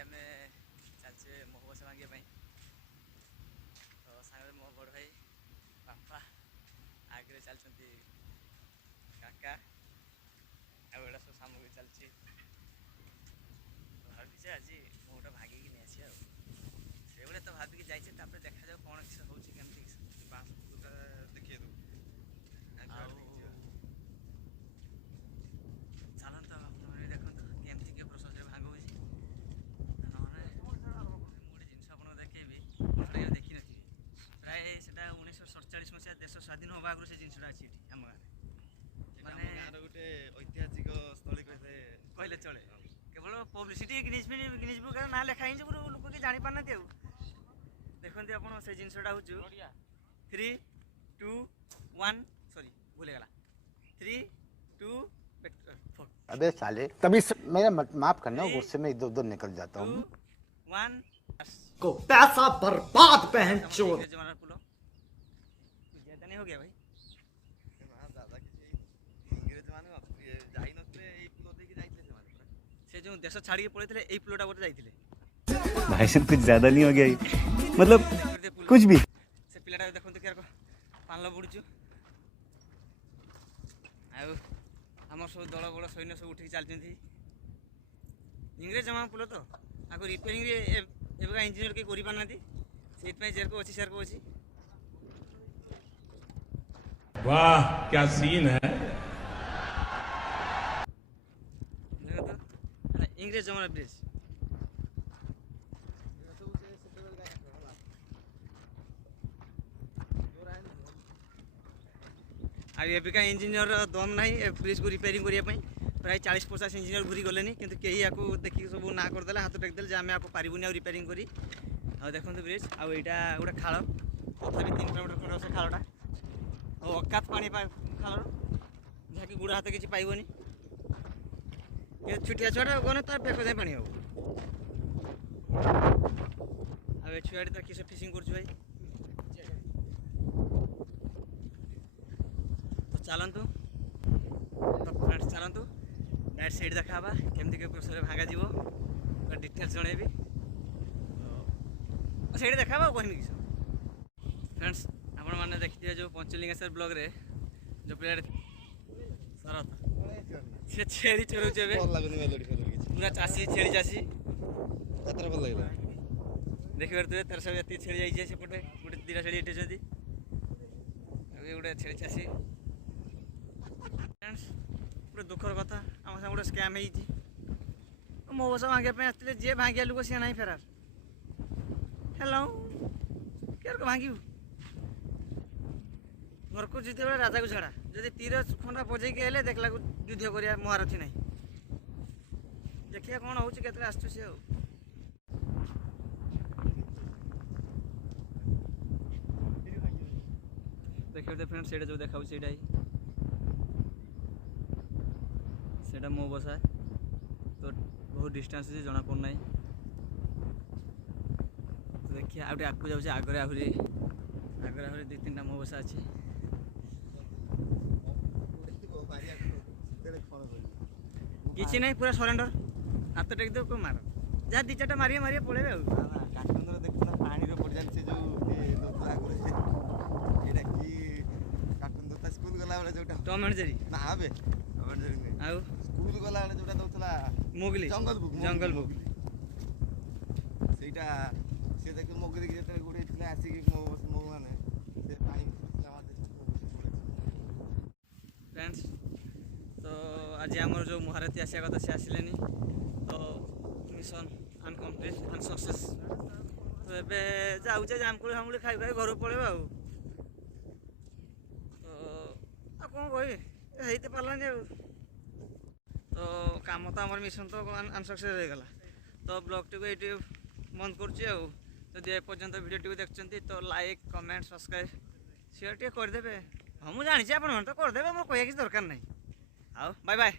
आम चलचे महोत्सव भांगे तो सागर मो बड़ भाई बापा आगे चलती काका आड़ा सब सामग्री चलती भावी आज मोटा भागिक नहीं आसी से तो भाविक जाइए देखा जाओ कौन किस होमती देखिए चलत आप देखो केमती किए प्रोसेस भाग हो गोटे जिन आपको देखी देखी नी प्राय से 1947 मसीहा देश स्वाधीन होगा आगु से जिनसा अच्छी आम गाँव गोटे ऐतिहासिक स्थली कहले चले केवल पब्लिसिटी गिनीज बुक ना लिखाई लोक कि जानी पारना देखते आप से जिनसा हूँ 3 2 1 सॉरी भूलेगला 3 2 अबे साले तभी मेरा माफ करना गुस्से में इधर उधर निकल जाता हूँ 1 को पैसा बर्बाद पहन चोर जमाना पुलो ज्यादा नहीं हो गया भाई से जो देश छाड़ी के पड़े यही पुलोटा गोटे जाइए भाई साहब कुछ ज्यादा नहीं हो गया मतलब कुछ भी से पिलाटा देखो क्या पान बुड़चु आम सब दल बड़ सैन्य सब उठिक चलती इंग्रेज जमा पुल तो आपको रिपेयरिंग एवं इंजीनियर के कर पारना से जेरको अच्छी सेरको अच्छी वाह क्या सीन है इंग्रेज जमाना ब्रिज एबिका इंजीनियर दम ना ब्रिज को रिपेयरिंग करने प्राय 40-50 इंजीनियर घूरी गले कि कहीं या देखिए सब ना करदे हाथ टेकदे आम आपको पारूनी आ रिपेयरिंग करी देखो ब्रिज आईटा गोटे खाल तथा 3 किलोमीटर खंड से खालटा अकात पानी खाल जहाँकि गुड़ हाथ किसी पाइबनी छुटिया छुआटा गने तार बेक जाए पानी हम आ छुआटी तो किस फिशिंग कर भाई तो चलतु तो फ्रेंड्स चलतु डायरेक्ट साइड देखा केमती के प्रोसेस भागा जीव डिटेल्स जनइबी तो सही देखा कहनी किस फ्रेंड्स आपण मैंने देखिए जो पंचलिंगेश्वर ब्लॉग रे जो प्लेयर शरत से छेड़ी चोरौचे पूरा चाषी छेड़ी चाषी देखी पारे तेर सब ये छेड़ी जाइए सेपटे गोटे 2टा छेड़ी एटे गोटे छेड़ी चाषी फ्रेंड्स गोटे दुखर कथा आम साथ गोटे स्कैम मो बस भांगे आसते जी भांगिया लोक सी ना फेरार हेलो क्या भांगू घर को जिते बड़े राजा को छाड़ा जदि तीर खंडा बजे के देखला युद्ध कर महारथी ना देखिए कौन हो आसु सी देखिए फ्रेंड से जो देखा से मो बसा तो बहुत डिस्टेंस है जना पड़ना तो देखिए आगे आगे जाऊँ आगे आहरी 2-3टा मो बसा अच्छी किसी नहीं पूरा सरेंडर हाथ टेक दे मार जहाँ 2-4टा मारिए मारिए पड़े काठमांडू देखुना पानी पड़ जाए से जो स्कूल गला बेले जोटा टॉम एंड जेरी ना बे टॉम एंड जेरी आउ स्कूल गला बेले जोटा दउतला मोगली जंगल बुक सेटा से देख मोगली के जते गुडे थिले आसी कि मो माने से पानी फ्रेंड्स तो आज आमर जो महारथी आसिया कथा से आसिले तो मिशन अनकम्प्लीट अनसक्सेस तो एबे जाऊचे जामकुड़ी हमकुड़ी खाई खाई घर पड़े कौन कह तो पारानी तो कम तो आम मिशन तो अनसक्सेस हो गला तो ब्लॉग टी ये बंद करुँच एपर्यंत भिडियो देखते तो लाइक कमेंट सब्सक्राइब शेयर टे करदे हाँ मुझे जानी आप तो करदे मोर कह किसी दरकार नहीं आओ बाय बाय।